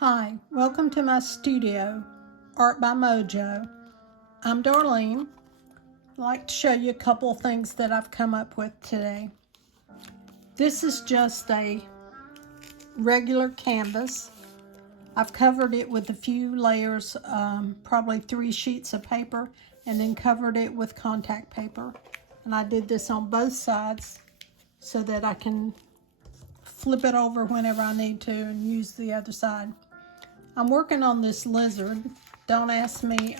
Hi, welcome to my studio, Art by Mojo. I'm Darlene. I'd like to show you a couple of things that I've come up with today. This is just a regular canvas. I've covered it with a few layers, probably 3 sheets of paper, and then covered it with contact paper. And I did this on both sides so that I can flip it over whenever I need to and use the other side. I'm working on this lizard. Don't ask me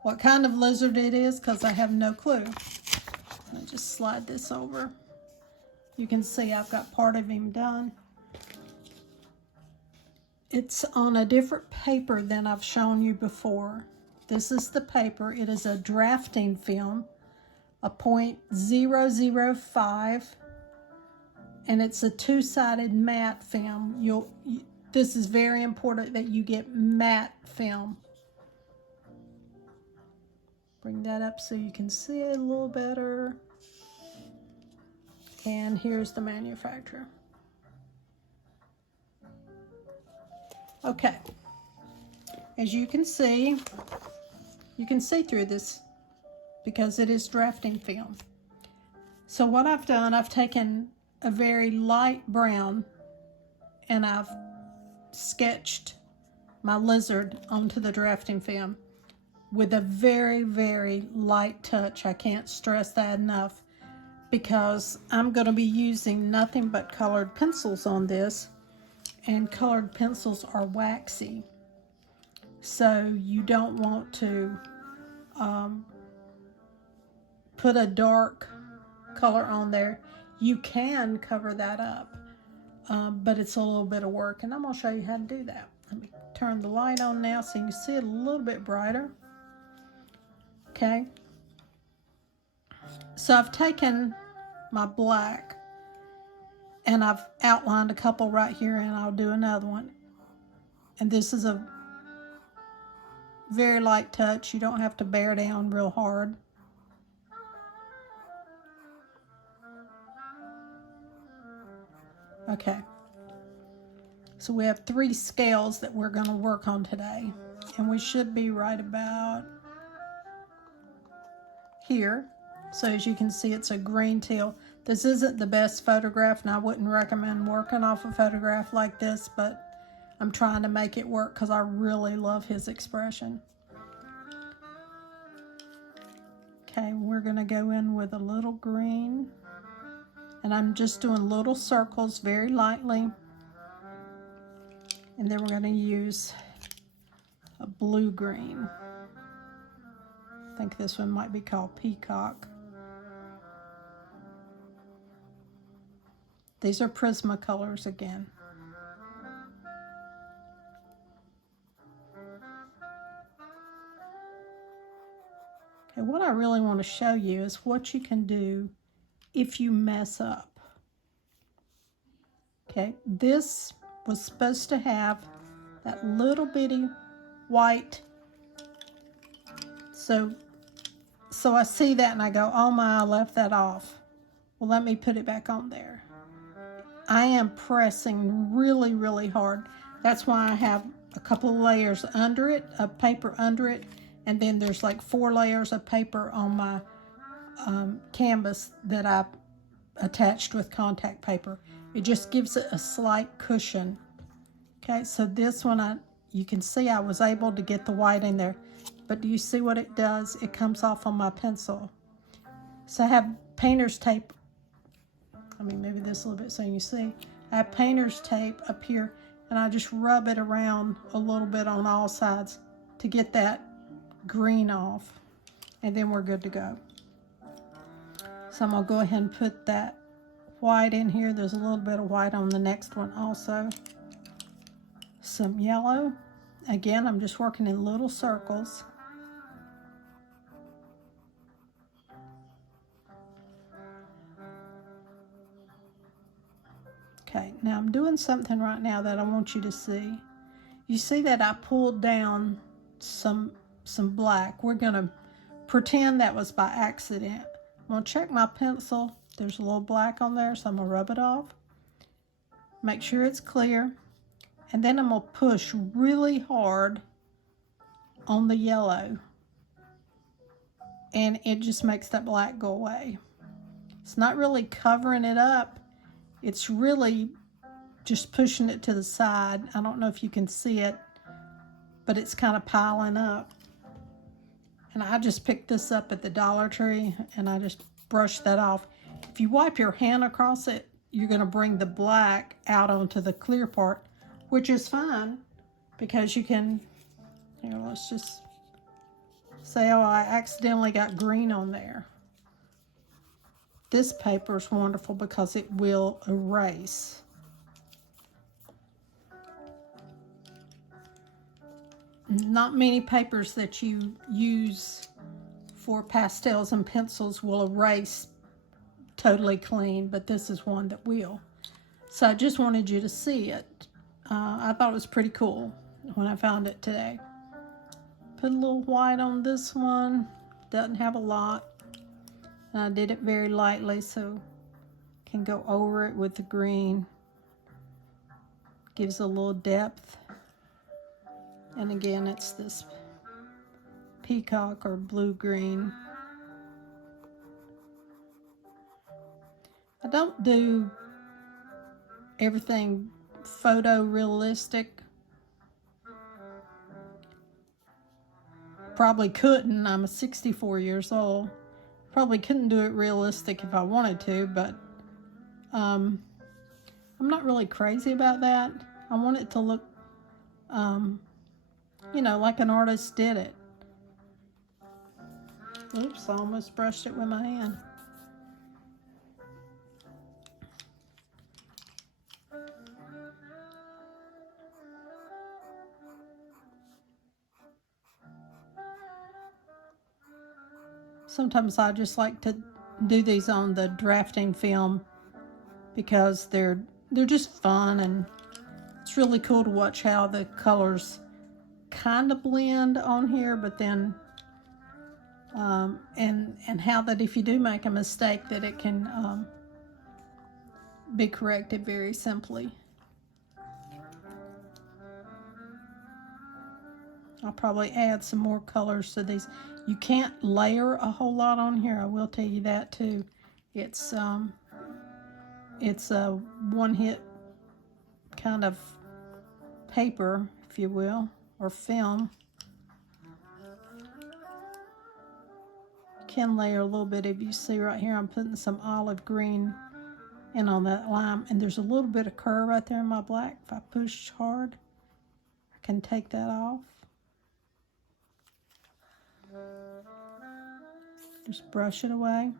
what kind of lizard it is because I have no clue. I'll just slide this over. You can see I've got part of him done. It's on a different paper than I've shown you before. This is the paper. It is a drafting film, a 0.005, and it's a 2-sided matte film. This is very important that you get matte film. Bring that up so you can see it a little better. And here's the manufacturer. Okay, as you can see through this because it is drafting film. So what I've done, I've taken a very light brown and I've sketched my lizard onto the drafting film with a very, very light touch. I can't stress that enough because I'm going to be using nothing but colored pencils on this, and colored pencils are waxy. So you don't want to put a dark color on there. You can cover that up. But it's a little bit of work, and I'm going to show you how to do that. Let me turn the light on now so you can see it a little bit brighter. Okay. So I've taken my black, and I've outlined a couple right here, and I'll do another one. And this is a very light touch. You don't have to bear down real hard. Okay, so we have 3 scales that we're going to work on today, and we should be right about here. So as you can see, it's a green teal. This isn't the best photograph, and I wouldn't recommend working off a photograph like this, but I'm trying to make it work because I really love his expression. Okay, we're going to go in with a little green. And I'm just doing little circles very lightly. And then we're going to use a blue-green. I think this one might be called Peacock. These are Prismacolors again. Okay, what I really want to show you is what you can do if you mess up. Okay, this was supposed to have that little bitty white. So I see that and I go, oh my, I left that off. Well, let me put it back on there. I am pressing really, really hard. That's why I have a couple of layers under it, of paper under it, and then there's like 4 layers of paper on my canvas that I attached with contact paper. It just gives it a slight cushion. Okay, so this one, you can see I was able to get the white in there, but do you see what it does? It comes off on my pencil. So I have painter's tape. I mean, maybe this a little bit so you see. I have painter's tape up here, and I just rub it around a little bit on all sides to get that green off, and then we're good to go. So I'm going to go ahead and put that white in here. There's a little bit of white on the next one also. Some yellow. Again, I'm just working in little circles. Okay, now I'm doing something right now that I want you to see. You see that I pulled down some black. We're going to pretend that was by accident. I'm going to check my pencil. There's a little black on there, so I'm going to rub it off. Make sure it's clear. And then I'm going to push really hard on the yellow. And it just makes that black go away. It's not really covering it up. It's really just pushing it to the side. I don't know if you can see it, but it's kind of piling up. And I just picked this up at the Dollar Tree, and I just brushed that off. If you wipe your hand across it, you're going to bring the black out onto the clear part, which is fine, because you can, here, let's just say, oh, I accidentally got green on there. This paper is wonderful because it will erase. Not many papers that you use for pastels and pencils will erase totally clean, but this is one that will. So I just wanted you to see it. I thought it was pretty cool when I found it today. Put a little white on this one. Doesn't have a lot. And I did it very lightly so I can go over it with the green. Gives a little depth. And again, it's this peacock or blue-green. I don't do everything photorealistic. Probably couldn't. I'm 64 years old. Probably couldn't do it realistic if I wanted to, but I'm not really crazy about that. I want it to look, you know, like an artist did it. Oops, I almost brushed it with my hand. Sometimes I just like to do these on the drafting film because they're just fun, and it's really cool to watch how the colors kind of blend on here, but then and how that if you do make a mistake that it can be corrected very simply. I'll probably add some more colors to these. You can't layer a whole lot on here, I will tell you that too. It's a one-hit kind of paper, if you will, or film. You can layer a little bit. If you see right here, I'm putting some olive green in on that lime, and there's a little bit of curve right there in my black. If I push hard, I can take that off. Just brush it away.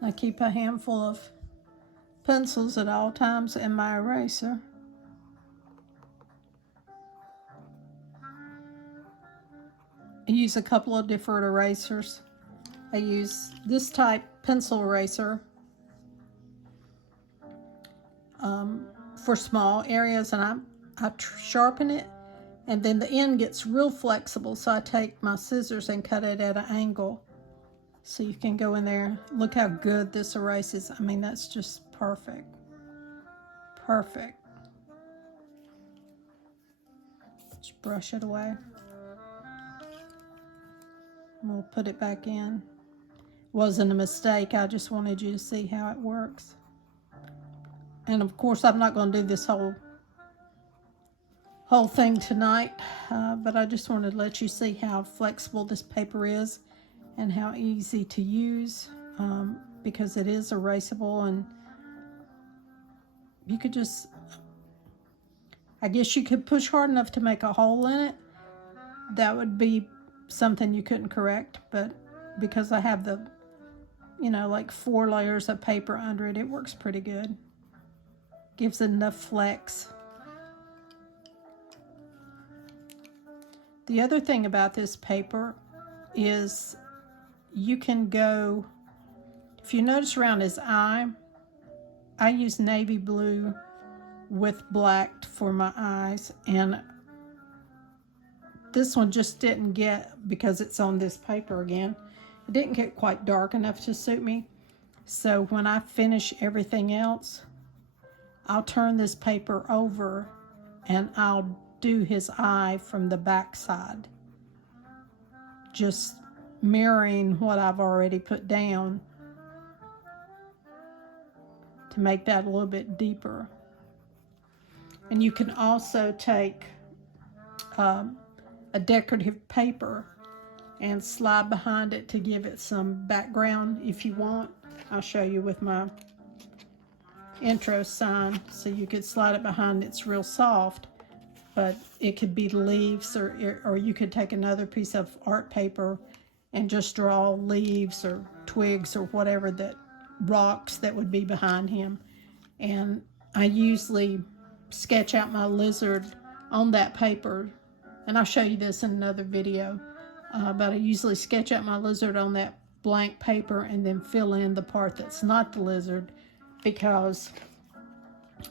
I keep a handful of pencils at all times in my eraser. I use a couple of different erasers. I use this type pencil eraser for small areas, and I sharpen it, and then the end gets real flexible, so I take my scissors and cut it at an angle so you can go in there. Look how good this erases. I mean, that's just perfect. Perfect. Just brush it away. And we'll put it back in. Wasn't a mistake. I just wanted you to see how it works. And of course, I'm not going to do this whole thing tonight, but I just wanted to let you see how flexible this paper is and how easy to use, because it is erasable, and you could just, I guess you could push hard enough to make a hole in it. That would be something you couldn't correct, but because I have the, you know, like 4 layers of paper under it, it works pretty good. Gives it enough flex. The other thing about this paper is you can go, if you notice around his eye, I use navy blue with black for my eyes, and this one just didn't get, because it's on this paper again, It didn't get quite dark enough to suit me. So when I finish everything else, I'll turn this paper over and I'll do his eye from the back side, just mirroring what I've already put down to make that a little bit deeper. And you can also take a decorative paper and slide behind it to give it some background if you want. I'll show you with my intro sign, so you could slide it behind. It's real soft, but it could be leaves, or you could take another piece of art paper and just draw leaves or twigs or whatever, that rocks that would be behind him. And I usually sketch out my lizard on that paper, and I'll show you this in another video, but I usually sketch out my lizard on that blank paper and then fill in the part that's not the lizard, because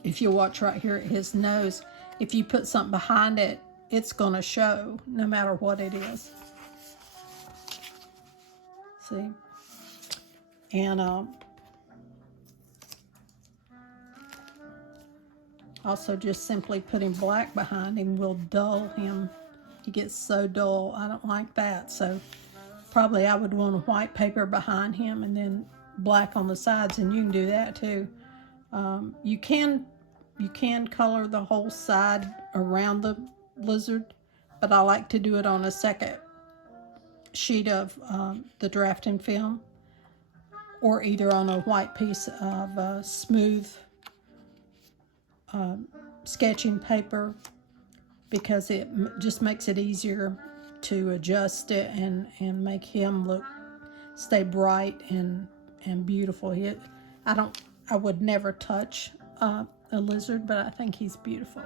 if you watch right here at his nose, if you put something behind it, it's going to show no matter what it is. See? And also just simply putting black behind him will dull him. He gets so dull. I don't like that. So probably I would want a white paper behind him and then black on the sides, and you can do that too. You can color the whole side around the lizard, but I like to do it on a second sheet of the drafting film, or either on a white piece of smooth sketching paper, because it just makes it easier to adjust it and make him stay bright and beautiful. I would never touch a lizard, but I think he's beautiful.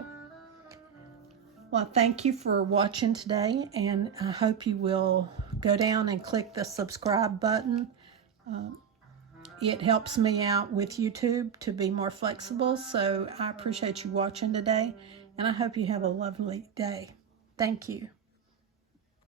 Well, thank you for watching today, and I hope you will go down and click the subscribe button. It helps me out with YouTube to be more flexible, so I appreciate you watching today, and I hope you have a lovely day. Thank you.